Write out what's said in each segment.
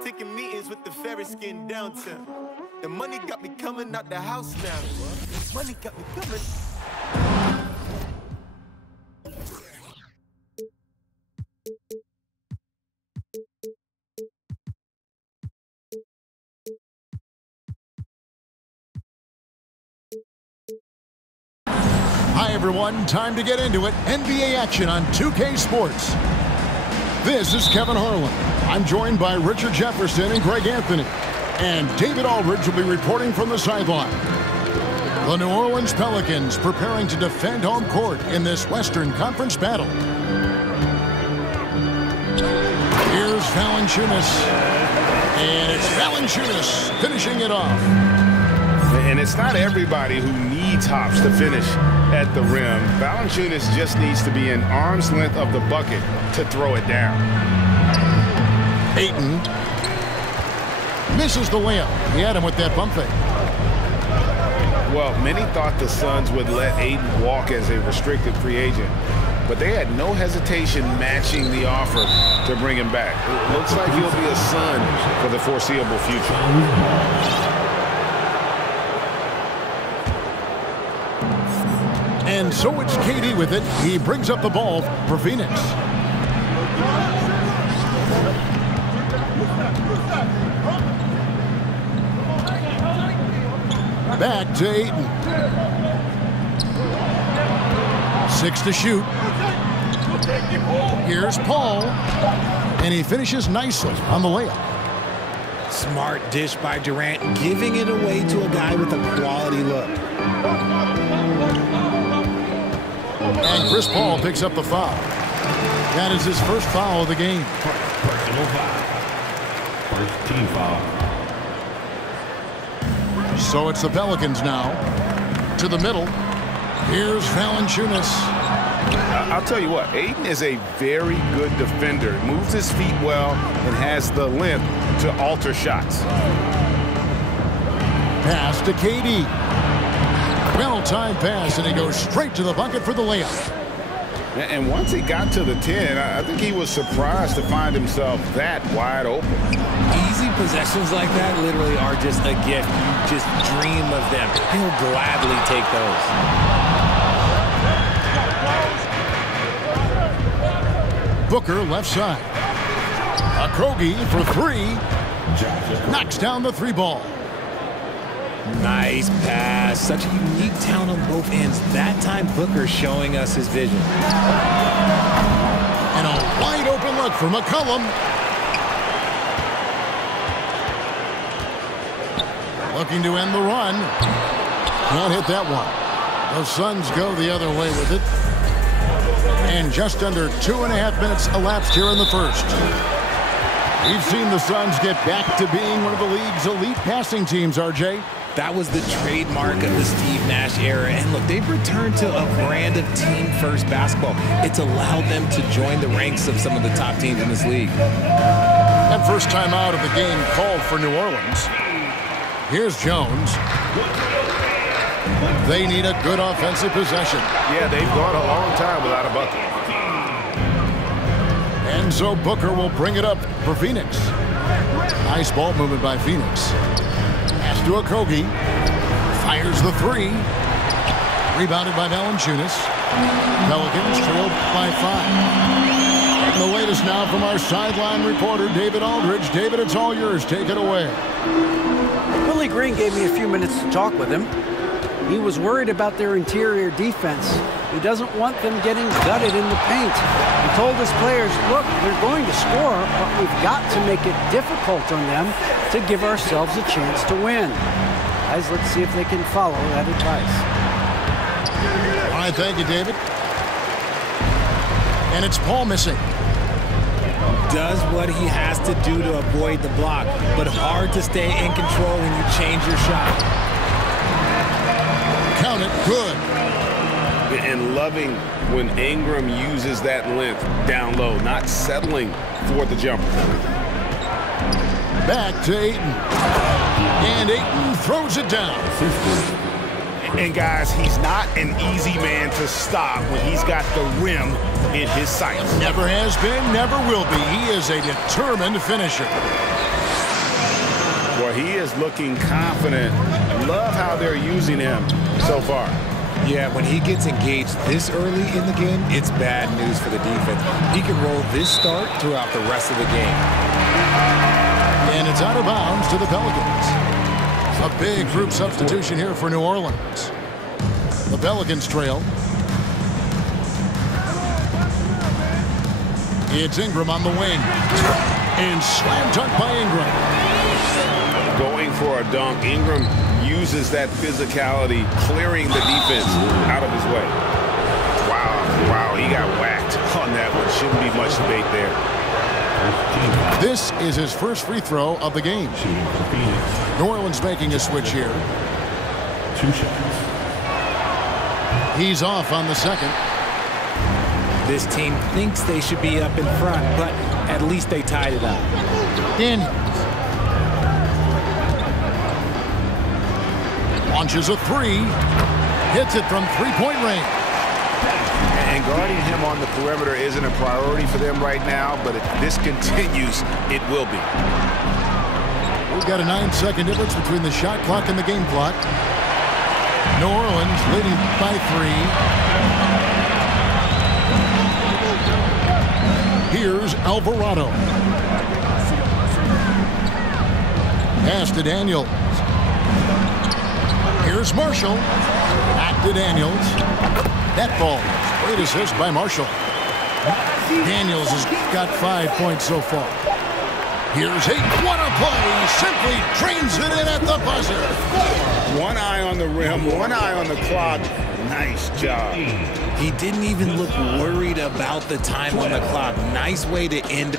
Taking meetings with the Ferris skin downtown. The money got me coming out the house now. Money got me coming. Hi everyone, time to get into it. NBA action on 2K Sports. This is Kevin Harlan. I'm joined by Richard Jefferson and Greg Anthony. And David Aldridge will be reporting from the sideline. The New Orleans Pelicans preparing to defend home court in this Western Conference battle. Here's Valanciunas. And it's Valanciunas finishing it off. And it's not everybody who needs hops to finish at the rim. Valanciunas just needs to be an arm's length of the bucket to throw it down. Ayton misses the layup. He had him with that bump fake. Well, many thought the Suns would let Ayton walk as a restricted free agent, but they had no hesitation matching the offer to bring him back. It looks like he'll be a Sun for the foreseeable future. And so it's KD with it. He brings up the ball for Phoenix. Back to Ayton. 6 to shoot. Here's Paul. And he finishes nicely on the layup. Smart dish by Durant, giving it away to a guy with a quality look. And Chris Paul picks up the foul. That is his first foul of the game. Personal foul. First team foul. So it's the Pelicans now. To the middle. Here's Valanciunas. I'll tell you what, Ayton is a very good defender. Moves his feet well and has the length to alter shots. Pass to KD. Well-timed pass, and he goes straight to the bucket for the layup. And once he got to the 10, I think he was surprised to find himself that wide open. Easy possessions like that literally are just a gift. You just dream of them. He'll gladly take those. Booker left side. Okogie for three. Knocks down the three ball. Nice pass. Such a unique talent on both ends. That time, Booker showing us his vision. And a wide open look for McCollum. Looking to end the run. Can't hit that one. The Suns go the other way with it. And just under 2.5 minutes elapsed here in the first. We've seen the Suns get back to being one of the league's elite passing teams, RJ. That was the trademark of the Steve Nash era. And look, they've returned to a brand of team-first basketball. It's allowed them to join the ranks of some of the top teams in this league. That first time out of the game called for New Orleans. Here's Jones. They need a good offensive possession. Yeah, they've gone a long time without a bucket. And so Booker will bring it up for Phoenix. Nice ball movement by Phoenix. Pass to Okogie. Fires the three. Rebounded by Valanciunas. Pelicans trailed by 5. And the latest now from our sideline reporter, David Aldridge. David, it's all yours. Take it away. Willie Green gave me a few minutes to talk with him. He was worried about their interior defense. He doesn't want them getting gutted in the paint. He told his players, look, they're going to score, but we've got to make it difficult on them to give ourselves a chance to win. Guys, let's see if they can follow that advice. All right, thank you, David. And it's Paul missing. Does what he has to do to avoid the block, but hard to stay in control when you change your shot. Count it, good. And loving when Ingram uses that length down low, not settling for the jumper. Back to Ayton. And Ayton throws it down. And guys, he's not an easy man to stop when he's got the rim in his sights. Never has been, never will be. He is a determined finisher. Well, he is looking confident. Love how they're using him so far. Yeah, when he gets engaged this early in the game, it's bad news for the defense. He can roll this start throughout the rest of the game. And it's out of bounds to the Pelicans. A big group substitution here for New Orleans. The Pelicans trail. It's Ingram on the wing. And slam dunk by Ingram. Going for a dunk. Ingram uses that physicality, clearing the defense out of his way. Wow, he got whacked on that one. Shouldn't be much debate there. This is his first free throw of the game. New Orleans making a switch here. 2 shots. He's off on the second. This team thinks they should be up in front, but at least they tied it up. Daniels. Launches a three. Hits it from three-point range. And guarding him on the perimeter isn't a priority for them right now, but if this continues, it will be. We've got a 9-second difference between the shot clock and the game clock. New Orleans leading by 3. Here's Alvarado. Pass to Daniels. Here's Marshall. Back to Daniels. That ball. Great assist by Marshall. Daniels has got 5 points so far. Here's 8. What a play. Simply drains it in at the buzzer. One eye on the rim, one eye on the clock. Nice job. He didn't even look worried about the time on the clock. Nice way to end.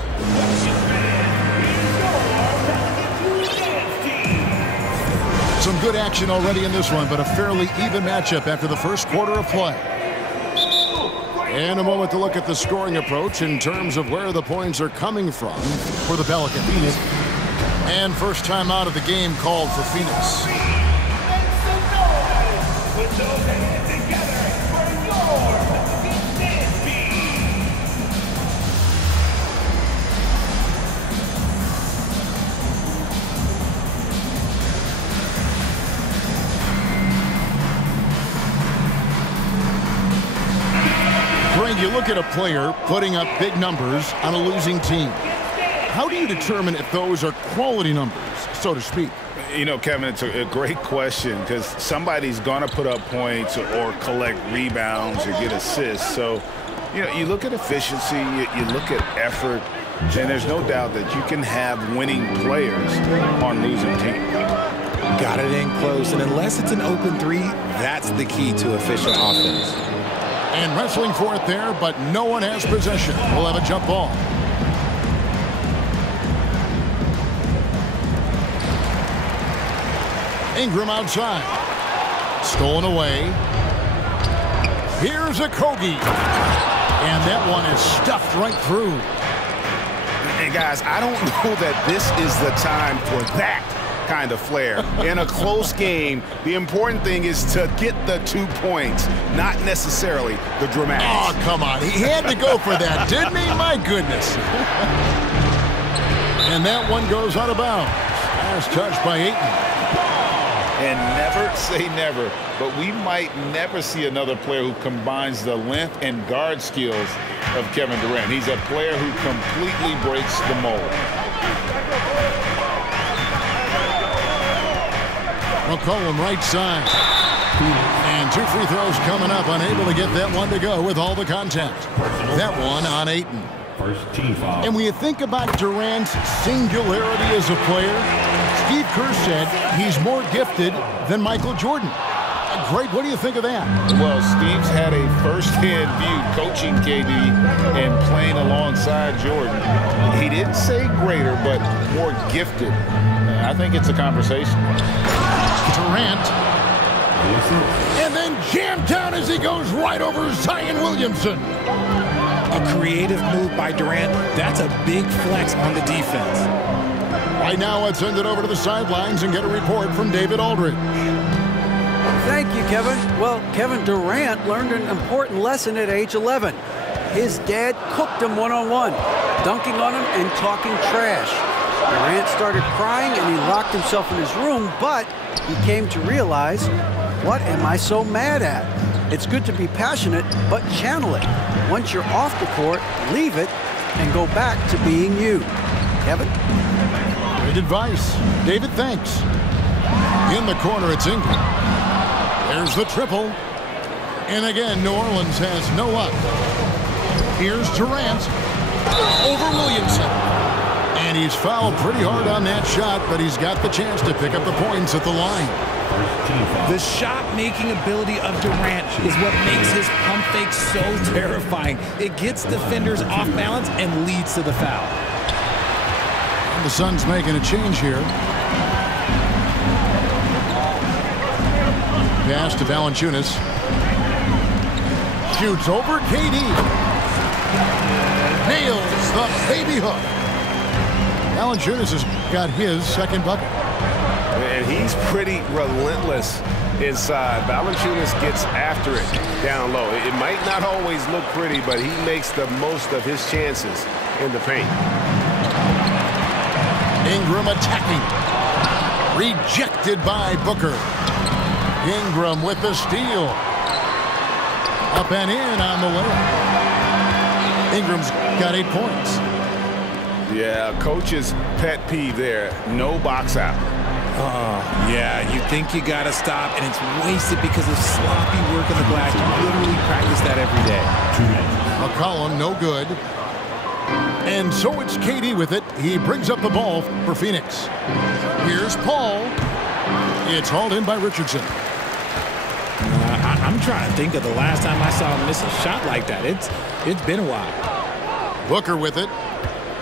Some good action already in this one, but a fairly even matchup after the first quarter of play. And a moment to look at the scoring approach in terms of where the points are coming from for the Pelicans. And first time out of the game called for Phoenix. Greg, you look at a player putting up big numbers on a losing team. How do you determine if those are quality numbers, so to speak? You know, Kevin, it's a great question because somebody's going to put up points or collect rebounds or get assists. So, you know, you look at efficiency, you look at effort, and there's no doubt that you can have winning players on losing teams. Got it in close, and unless it's an open three, that's the key to efficient offense. And wrestling for it there, but no one has possession. We'll have a jump ball. Ingram outside. Stolen away. Here's Okogie. And that one is stuffed right through. And guys, I don't know that this is the time for that kind of flair. In a close game, the important thing is to get the 2 points, not necessarily the dramatics. Oh, come on. He had to go for that, didn't he? My goodness. And that one goes out of bounds. Last touch by Ayton. And never say never, but we might never see another player who combines the length and guard skills of Kevin Durant. He's a player who completely breaks the mold. McCollum right side. And 2 free throws coming up. Unable to get that one to go with all the contact. That one on Ayton. First team foul. And when you think about Durant's singularity as a player, Steve Kerr said he's more gifted than Michael Jordan. Great. What do you think of that? Well, Steve's had a first-hand view coaching KD and playing alongside Jordan. He didn't say greater, but more gifted. I think it's a conversation. Durant. And then jammed down as he goes right over Zion Williamson. A creative move by Durant. That's a big flex on the defense. Right now, let's send it over to the sidelines and get a report from David Aldridge. Thank you, Kevin. Well, Kevin Durant learned an important lesson at age 11. His dad cooked him one-on-one, dunking on him and talking trash. Durant started crying and he locked himself in his room, but he came to realize, what am I so mad at? It's good to be passionate, but channel it. Once you're off the court, leave it and go back to being you. Kevin? Great advice. David, thanks. In the corner, it's Ingram. There's the triple. And again, New Orleans has no up. Here's Durant over Williamson. And he's fouled pretty hard on that shot, but he's got the chance to pick up the points at the line. The shot-making ability of Durant is what makes his pump fake so terrifying. It gets defenders off balance and leads to the foul. And the Suns making a change here. Pass to Valanciunas. Shoots over KD. Nails the baby hook. Valanciunas has got his second bucket. And he's pretty relentless inside. Valanciunas gets after it down low. It might not always look pretty, but he makes the most of his chances in the paint. Ingram attacking. Rejected by Booker. Ingram with the steal. Up and in on the layup. Ingram's got 8 points. Yeah, coach's pet peeve there. No box out. Yeah, you think you got to stop, and it's wasted because of sloppy work on the glass. You literally practice that every day. McCollum, no good. And so it's KD with it. He brings up the ball for Phoenix. Here's Paul. It's hauled in by Richardson. I'm trying to think of the last time I saw him miss a shot like that. It's been a while. Booker with it.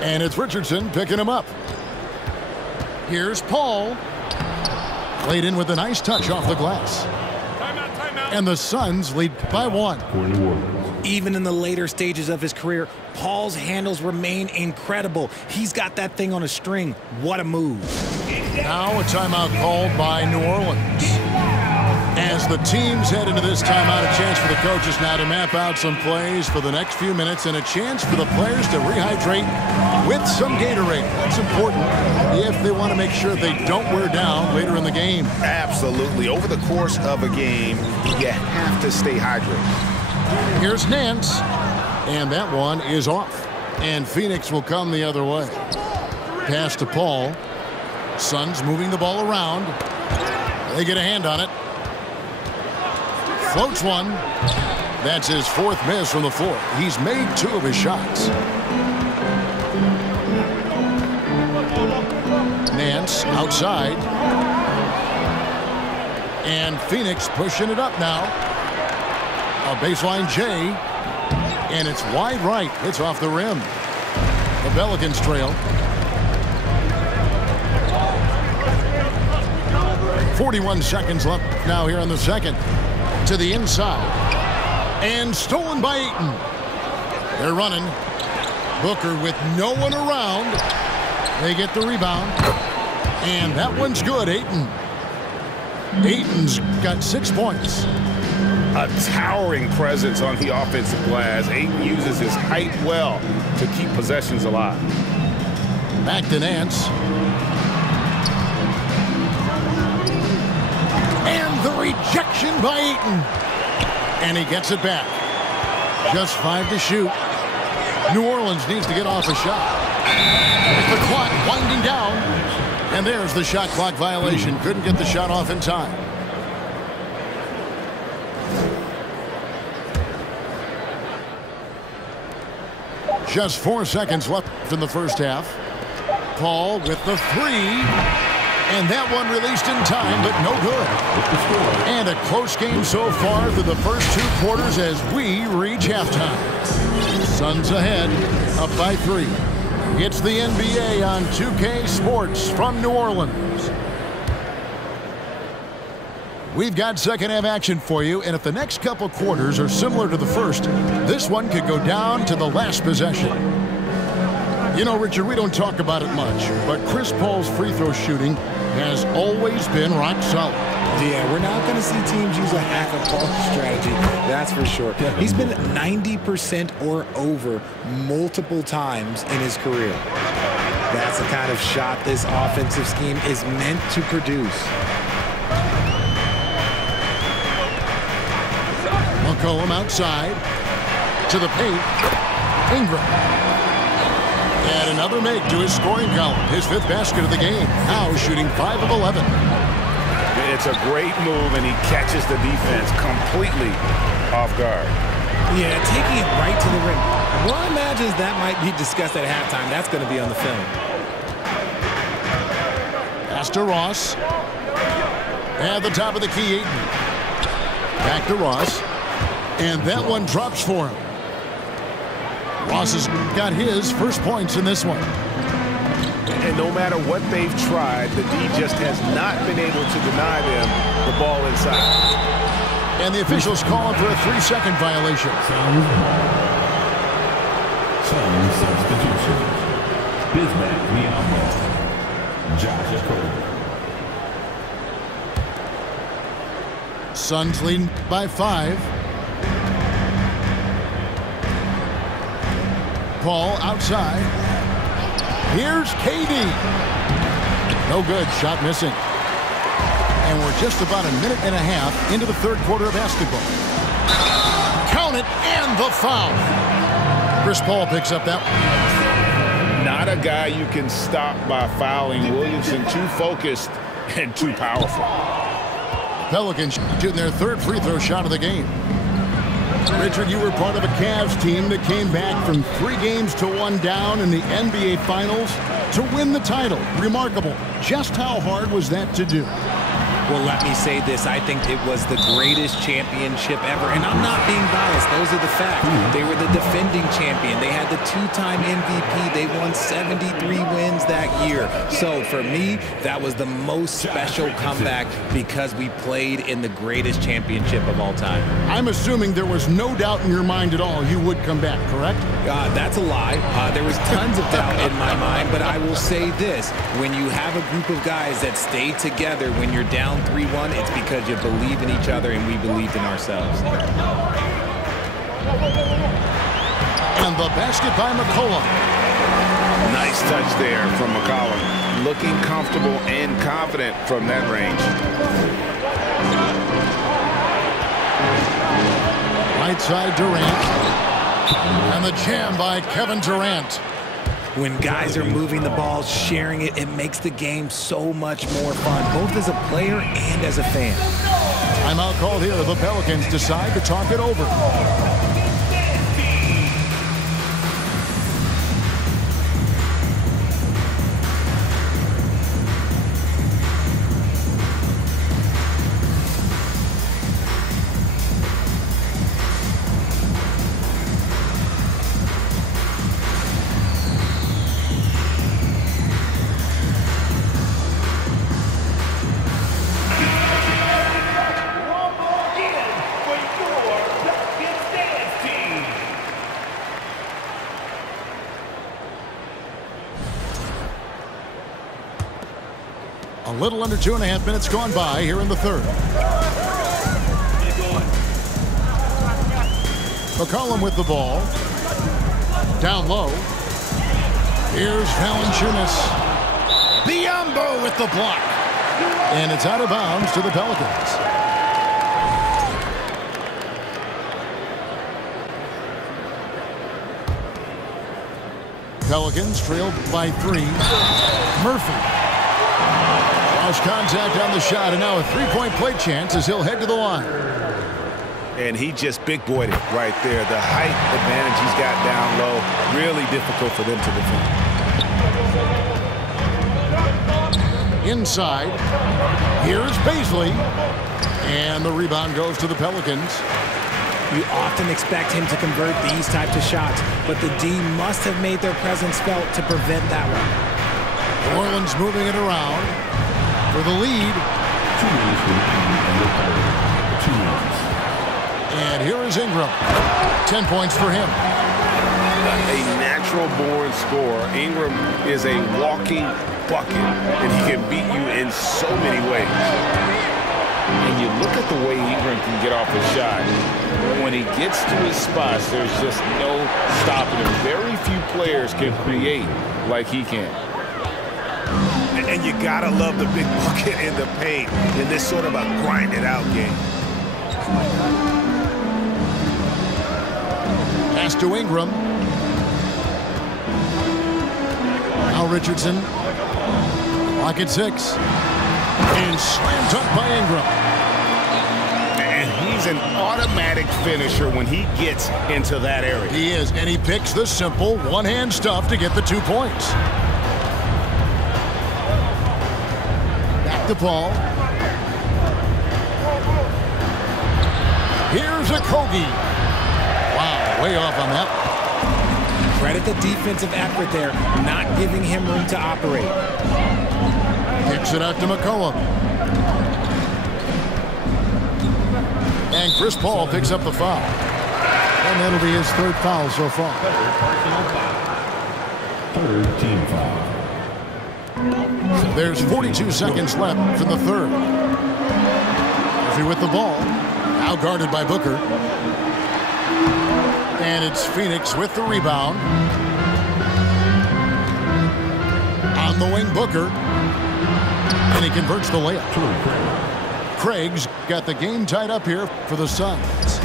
And it's Richardson picking him up. Here's Paul. Played in with a nice touch off the glass. Timeout. And the Suns lead by 1. Even in the later stages of his career, Paul's handles remain incredible. He's got that thing on a string. What a move. Now a timeout called by New Orleans. As the teams head into this timeout, a chance for the coaches now to map out some plays for the next few minutes and a chance for the players to rehydrate with some Gatorade. That's important if they want to make sure they don't wear down later in the game. Absolutely. Over the course of a game, you have to stay hydrated. Here's Nance. And that one is off. And Phoenix will come the other way. Pass to Paul. Suns moving the ball around. They get a hand on it. Floats one. That's his 4th miss from the floor. He's made 2 of his shots. Nance outside. And Phoenix pushing it up now. A baseline J. And it's wide right. It's off the rim. The Pelicans trail. 41 seconds left now here in the second. To the inside. And stolen by Ayton. They're running. Booker with no one around. They get the rebound. And that one's good, Ayton. Ayton's got 6 points. A towering presence on the offensive glass. Ayton uses his height well to keep possessions alive. Back to Nance. And the rejection by Ayton. And he gets it back. Just 5 to shoot. New Orleans needs to get off a shot. The clock winding down. And there's the shot clock violation. Couldn't get the shot off in time. Just 4 seconds left in the first half. Paul with the 3. And that one released in time, but no good. And a close game so far through the first 2 quarters as we reach halftime. Suns ahead, up by 3. It's the NBA on 2K Sports from New Orleans. We've got second half action for you, and if the next couple quarters are similar to the first, this one could go down to the last possession. You know, Richard, we don't talk about it much, but Chris Paul's free throw shooting has always been rock solid. Yeah, we're not going to see teams use a hack of Paul strategy, that's for sure. He's been 90% or over multiple times in his career. That's the kind of shot this offensive scheme is meant to produce. McCollum outside to the paint. Ingram. And another make to his scoring column. His 5th basket of the game. Now shooting 5 of 11. It's a great move, and he catches the defense completely off guard. Yeah, taking it right to the rim. One imagines that might be discussed at halftime. That's going to be on the film. Pass to Ross. At the top of the key, Ayton. Back to Ross. And that one drops for him. Ross has got his first points in this one. And no matter what they've tried, the D just has not been able to deny them the ball inside. And the officials calling for a 3-second violation. Some substitutions. Bismack Biyombo. Josh Okogie. Suns leading by 5. Paul outside. Here's KD. No good. Shot missing. And we're just about a minute and a half into the 3rd quarter of basketball. Count it, and the foul. Chris Paul picks up that one. Not a guy you can stop by fouling. Williamson too focused and too powerful. Pelicans shooting their 3rd free throw shot of the game. Richard, you were part of a Cavs team that came back from 3 games to 1 down in the NBA Finals to win the title. Remarkable. Just how hard was that to do? Well, let me say this. I think it was the greatest championship ever. And I'm not being biased. Those are the facts. They were the defending champion. They had the 2-time MVP. They won 73 wins that year. So for me, that was the most special comeback because we played in the greatest championship of all time. I'm assuming there was no doubt in your mind at all you would come back, correct? That's a lie. There was tons of doubt in my mind, but I will say this. When you have a group of guys that stay together when you're down 3-1, it's because you believe in each other and we believed in ourselves. And the basket by McCollum. Nice touch there from McCollum. Looking comfortable and confident from that range. Right side Durant. And the jam by Kevin Durant. When guys are moving the ball, sharing it, it makes the game so much more fun, both as a player and as a fan. Timeout called here. The Pelicans decide to talk it over. A little under 2.5 minutes gone by here in the 3rd. McCollum with the ball. Down low. Here's Valanciunas. Biyombo with the block. And it's out of bounds to the Pelicans. Pelicans trailed by 3. Murphy. Lost contact on the shot, and now a 3-point play chance as he'll head to the line. And he just big-boyed it right there. The height advantage he's got down low, really difficult for them to defend. Inside, here's Bazley, and the rebound goes to the Pelicans. You often expect him to convert these types of shots, but the D must have made their presence felt to prevent that one. New Orleans moving it around for the lead. 2 minutes remaining. 2 minutes. And here is Ingram. 10 points for him. A natural-born scorer. Ingram is a walking bucket, and he can beat you in so many ways. And you look at the way Ingram can get off a shot. When he gets to his spots, there's just no stopping him. Very few players can create like he can. And you gotta love the big bucket in the paint in this sort of a grind-it-out game. Pass to Ingram. Now Richardson. Clock at 6. And slam dunk by Ingram. And he's an automatic finisher when he gets into that area. He is, and he picks the simple one-hand stuff to get the 2 points. Back to Paul. Here's Okogie. Wow, way off on that. Credit the defensive effort there, not giving him room to operate. Kicks it out to McCollum. And Chris Paul picks up the foul. And that'll be his 3rd foul so far. Third team foul. So there's 42 seconds left for the 3rd. Murphy with the ball. Now guarded by Booker. And it's Phoenix with the rebound. On the wing, Booker. And he converts the layup. Craig's got the game tied up here for the Suns.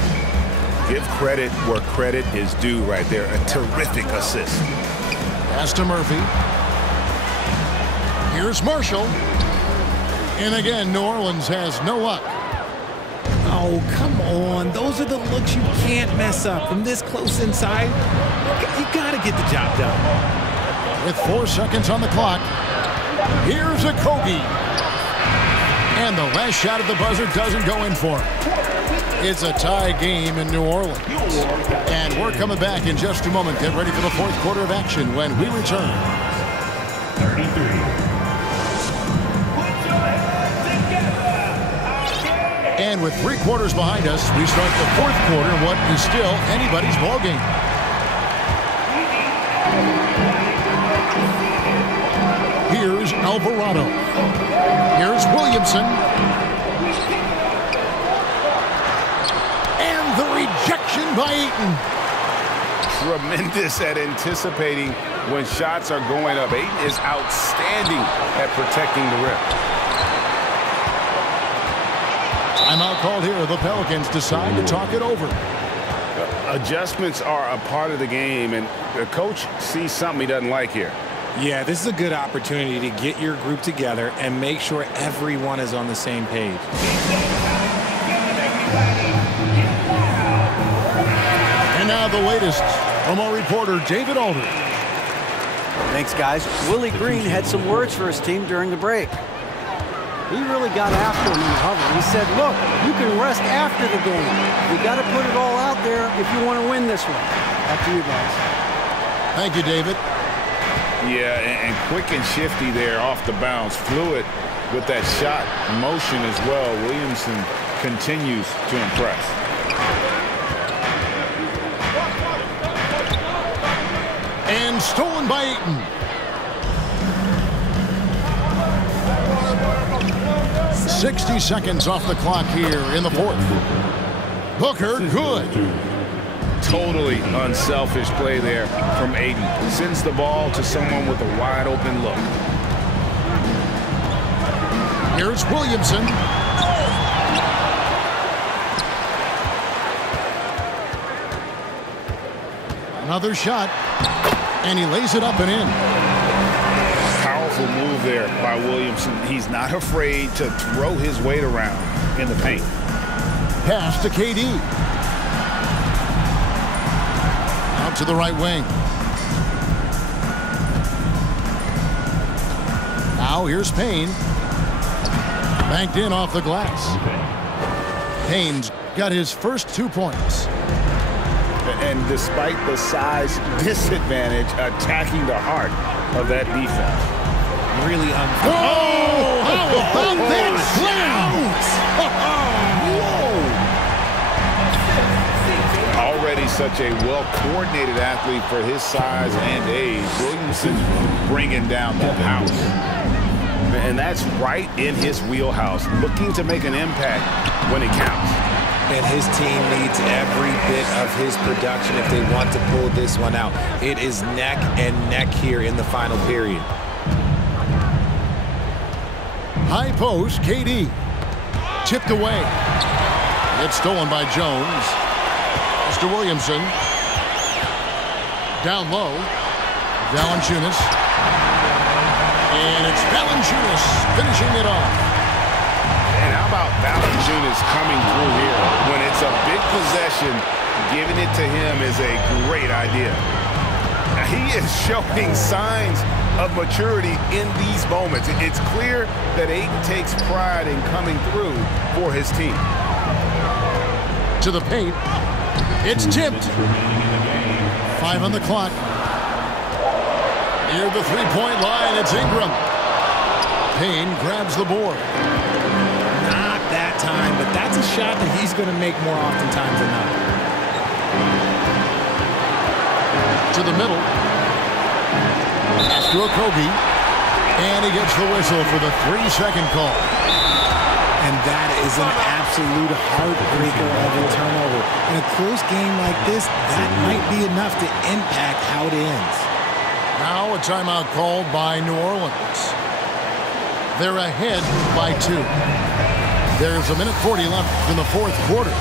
Give credit where credit is due right there. A terrific assist. Pass to Murphy. Here's Marshall. And again, New Orleans has no luck. Oh, come on. Those are the looks you can't mess up. From this close inside, you got to get the job done. With 4 seconds on the clock, here's Okogie. And the last shot at the buzzer doesn't go in for him. It's a tie game in New Orleans. And we're coming back in just a moment. Get ready for the 4th quarter of action when we return. 33. And with 3 quarters behind us, we start the 4th quarter in what is still anybody's ballgame. Here's Alvarado. Here's Williamson. And the rejection by Ayton. Tremendous at anticipating when shots are going up. Ayton is outstanding at protecting the rim. Timeout called here. The Pelicans decide to talk it over. Adjustments are a part of the game, and the coach sees something he doesn't like here. Yeah, this is a good opportunity to get your group together and make sure everyone is on the same page. And now the latest from our reporter, David Aldridge. Thanks, guys. Willie Green had some words for his team during the break. He really got after him in the huddle. He said, look, you can rest after the game. You got to put it all out there if you want to win this one. Back to you guys. Thank you, David. Yeah, and quick and shifty there off the bounce. Fluid with that shot motion as well. Williamson continues to impress. And stolen by Ayton. 60 seconds off the clock here in the 4th. Booker, good. Totally unselfish play there from Ayton. Sends the ball to someone with a wide open look. Here's Williamson. Another shot. And he lays it up and in. Powerful move there by Williamson. He's not afraid to throw his weight around in the paint. Pass to KD. Out to the right wing. Now here's Payne. Banked in off the glass. Payne's got his first 2 points. And despite the size disadvantage, attacking the heart of that defense. Really unfair. Oh! How about that slam? Whoa! Already such a well-coordinated athlete for his size and age. Williamson bringing down the house. And that's right in his wheelhouse, looking to make an impact when it counts. And his team needs every bit of his production if they want to pull this one out. It is neck and neck here in the final period. High post, KD. Tipped away. It's stolen by Jones. Mr. Williamson. Down low. Valanciunas. And it's Valanciunas finishing it off. And how about Valanciunas coming through here? When it's a big possession, giving it to him is a great idea. Now, he is showing signs of maturity in these moments. It's clear that Ayton takes pride in coming through for his team. To the paint. It's tipped. 5 on the clock. Near the three-point line, it's Ingram. Payne grabs the board. Not that time, but that's a shot that he's going to make more oftentimes than not. To the middle. Pass to Okogie. And he gets the whistle for the 3-second call. And that is an absolute heartbreaker of a turnover. In a close game like this, that might be enough to impact how it ends. Now a timeout called by New Orleans. They're ahead by 2. There's 1:40 left in the fourth quarter.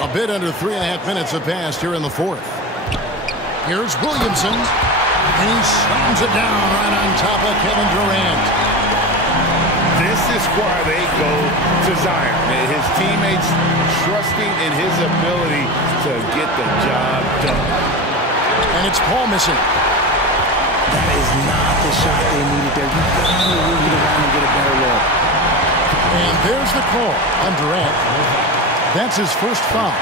A bit under 3.5 minutes have passed here in the fourth. Here's Williamson, and he slams it down right on top of Kevin Durant. This is why they go to Zion. His teammates trusting in his ability to get the job done. And it's Paul missing. That is not the shot they needed there. You got to move it around and get a better look. And there's the call on Durant. That's his first foul.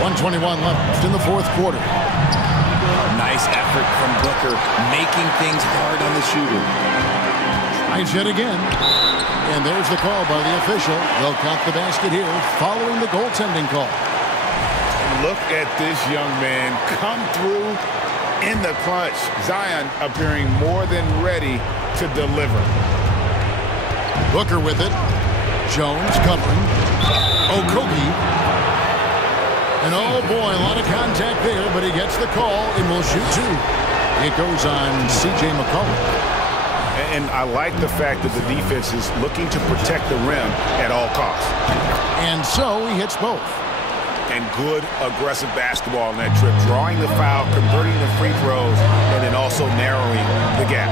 1:21 left in the fourth quarter. Nice effort from Booker, making things hard on the shooter. Tries yet again. And there's the call by the official. They'll count the basket here following the goaltending call. Look at this young man come through in the clutch. Zion appearing more than ready to deliver. Booker with it. Jones covering. Okogie. And oh boy, a lot of contact there, but he gets the call and will shoot 2. It goes on C.J. McCollum. And I like the fact that the defense is looking to protect the rim at all costs. And so he hits both. And good aggressive basketball on that trip. Drawing the foul, converting the free throws, and then also narrowing the gap.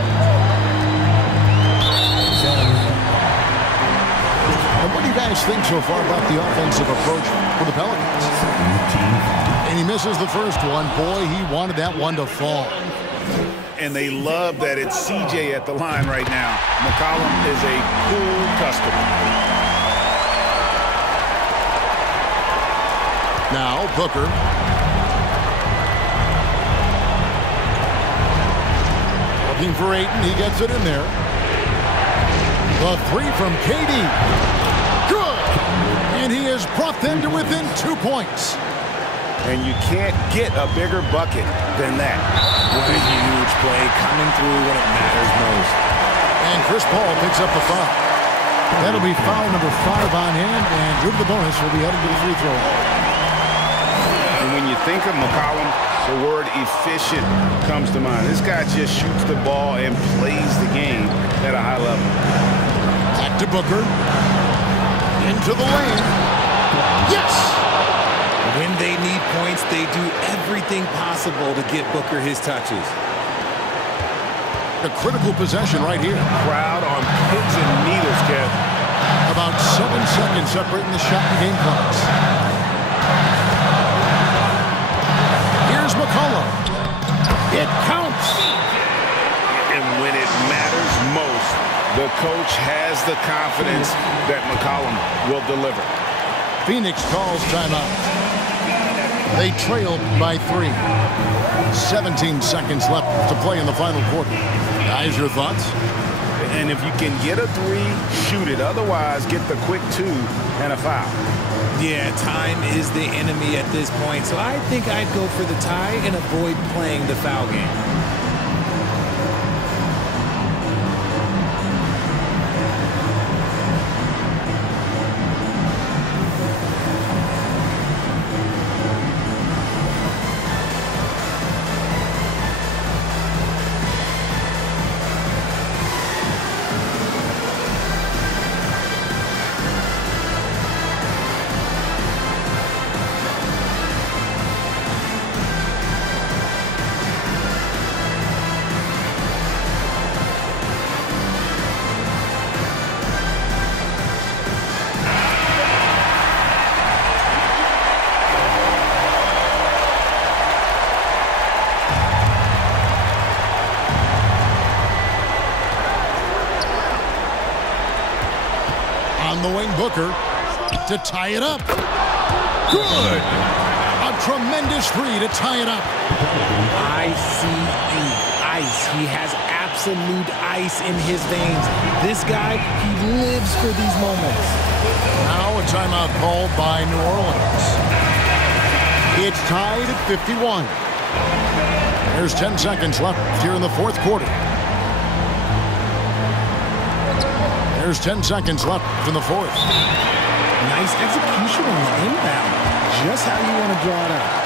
And what do you guys think so far about the offensive approach for the Pelicans? And he misses the first one. Boy, he wanted that one to fall. And they love that it's CJ at the line right now. McCollum is a cool customer. Now, Booker. Looking for Ayton. He gets it in there. The 3 from KD. Good! And he has brought them to within 2 points. And you can't get a bigger bucket than that. What a huge play coming through when it matters most. And Chris Paul picks up the foul. That'll be foul number 5 on him, and due to the bonus, will be headed to the free throw line. And when you think of McCollum, the word efficient comes to mind. This guy just shoots the ball and plays the game at a high level. Back to Booker. Into the lane. Yes! When they need points, they do everything possible to get Booker his touches. A critical possession right here. Crowd on pins and needles, Kev. About 7 seconds separating the shot and game clocks. Here's McCollum. It counts. And when it matters most, the coach has the confidence that McCollum will deliver. Phoenix calls timeout. They trailed by 3. 17 seconds left to play in the final quarter. Guys, your thoughts? And if you can get a 3, shoot it. Otherwise, get the quick 2 and a foul. Yeah, time is the enemy at this point. So I think I'd go for the tie and avoid playing the foul game. On the wing, Booker to tie it up. Good. A tremendous 3 to tie it up. Ice. He has absolute ice in his veins. This guy, he lives for these moments. Now a timeout called by New Orleans. It's tied at 51. There's 10 seconds left here in the fourth quarter. There's 10 seconds left in the fourth. Nice execution on the inbound. Just how you want to draw it up.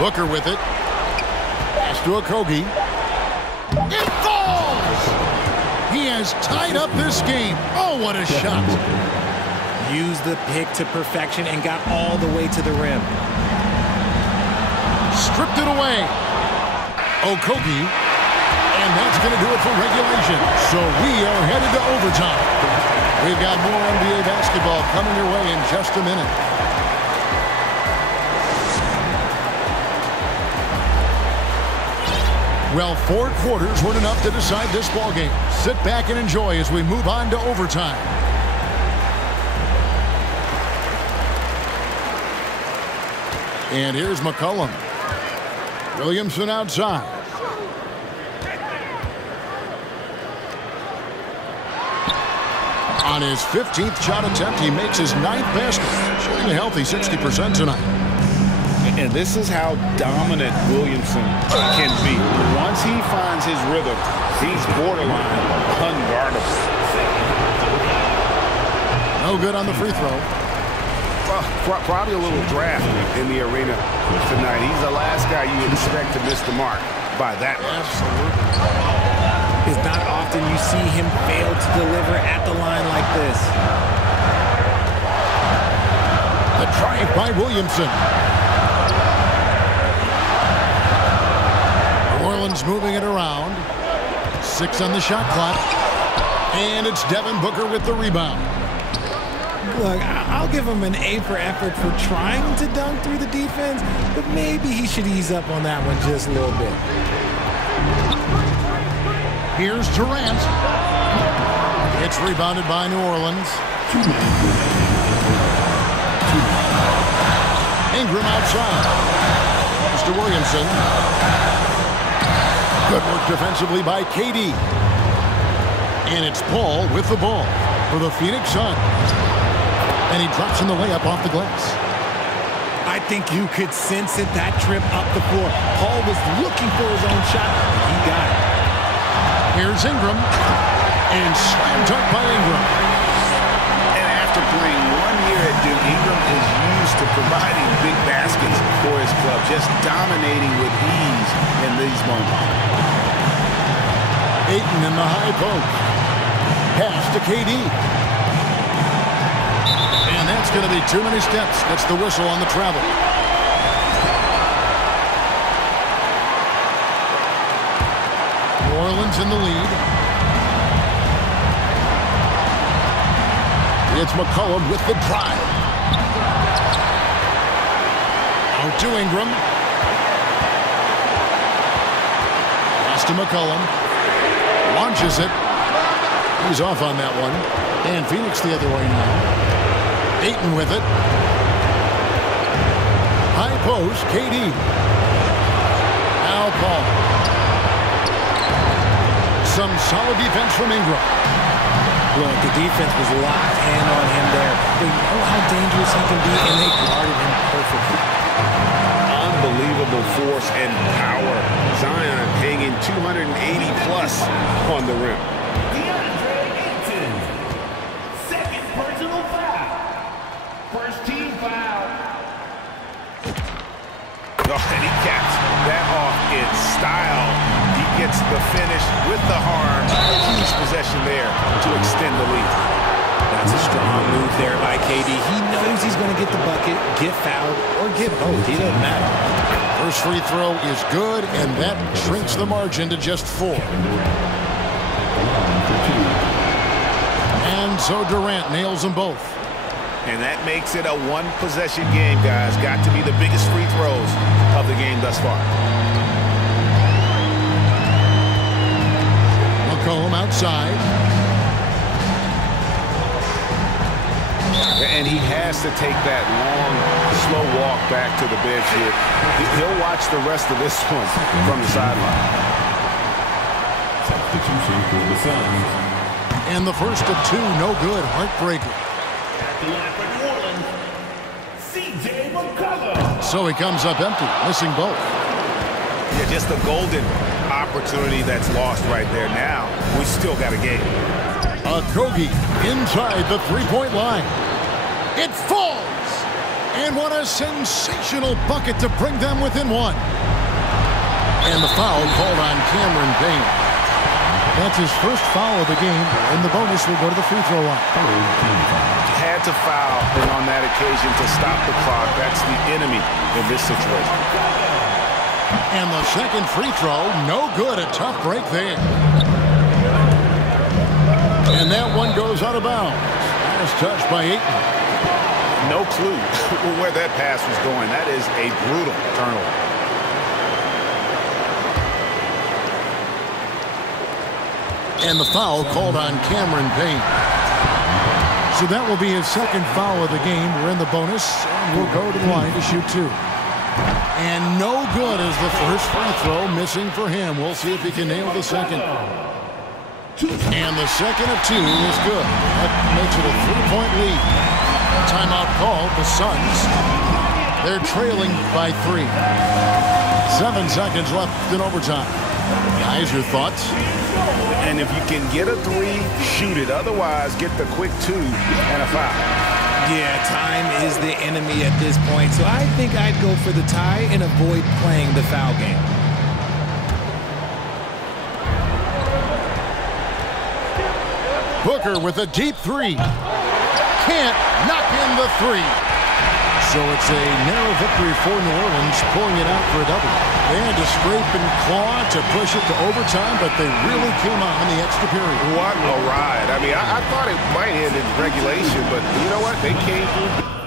Booker with it. Pass to Okogie. It falls! He has tied up this game. Oh, what a shot. Used the pick to perfection and got all the way to the rim. Stripped it away. Okogie. And that's going to do it for regulation. So we are headed to overtime. We've got more NBA basketball coming your way in just a minute. Well, 4 quarters weren't enough to decide this ballgame. Sit back and enjoy as we move on to overtime. And here's McCollum. Williamson outside. On his 15th shot attempt, he makes his 9th basket, showing a healthy 60% tonight. And this is how dominant Williamson can be. Once he finds his rhythm, he's borderline unguardable. No good on the free throw. Probably a little draft in the arena tonight. He's the last guy you expect to miss the mark by that much. Absolutely. It's not often you see him fail to deliver at the line like this. The drive by Williamson. New Orleans moving it around. 6 on the shot clock. And it's Devin Booker with the rebound. Look, I'll give him an A for effort for trying to dunk through the defense, but maybe he should ease up on that one just a little bit. Here's Durant. It's rebounded by New Orleans. Ingram outside. Mr. Williamson. Good work defensively by KD. And it's Paul with the ball for the Phoenix Suns. And he drops in the layup off the glass. I think you could sense it, that trip up the floor. Paul was looking for his own shot, and he got it. Here's Ingram. And slam dunk by Ingram. And after playing 1 year at Duke, Ingram is used to providing big baskets for his club, just dominating with ease in these moments. Ayton in the high post. Pass to KD. And that's going to be too many steps. That's the whistle on the travel. New Orleans in the lead. It's McCollum with the drive. Out to Ingram. Pass to McCollum. Launches it. He's off on that one. And Phoenix the other way now. Ayton with it. High post, KD. Now Paul. Some solid defense from Ingram. Look, the defense was locked in on him there. They know how dangerous he can be, and they guarded him perfectly. Unbelievable force and power. Zion hanging 280-plus on the rim. DeAndre Ayton. Second personal foul. First team foul. Oh, and he caps that off in style. He gets the finish with the harm. Huge possession there to extend the lead. That's a strong move there by KD. He knows he's going to get the bucket, get fouled, or get both. He doesn't matter. First free throw is good, and that shrinks the margin to just 4. And so Durant nails them both. And that makes it a one-possession game, guys. Got to be the biggest free throws of the game thus far. McCollum outside. And he has to take that long, slow walk back to the bench here. He'll watch the rest of this one from the sideline. Substitution for the Suns. And the first of 2, no good. Heartbreaker. At the line for New Orleans, C.J. McCollum. So he comes up empty, missing both. Yeah, just a golden opportunity that's lost right there. Now, we still got a game. Okogie inside the three-point line. It falls! And what a sensational bucket to bring them within 1. And the foul called on Cameron Payne. That's his first foul of the game, and the bonus will go to the free throw line. Had to foul on that occasion to stop the clock. That's the enemy in this situation. And the second free throw, no good. A tough break there. And that one goes out of bounds. Nice touch by Ayton. No clue where that pass was going. That is a brutal turnover. And the foul called on Cameron Payne. So that will be his second foul of the game. We're in the bonus, and we'll go to the line to shoot 2. And no good as the first free throw missing for him. We'll see if he can nail the second. And the second of 2 is good. That makes it a 3-point lead. Timeout called, the Suns. They're trailing by 3. 7 seconds left in overtime. Guys, your thoughts? And if you can get a 3, shoot it. Otherwise, get the quick 2 and a foul. Yeah, time is the enemy at this point, so I think I'd go for the tie and avoid playing the foul game. Booker with a deep 3. Can't knock in the 3. So it's a narrow victory for New Orleans, pulling it out for a double. They had to scrape and claw to push it to overtime, but they really came on in the extra period. What a ride. I mean, I thought it might end in regulation, but you know what? They came through.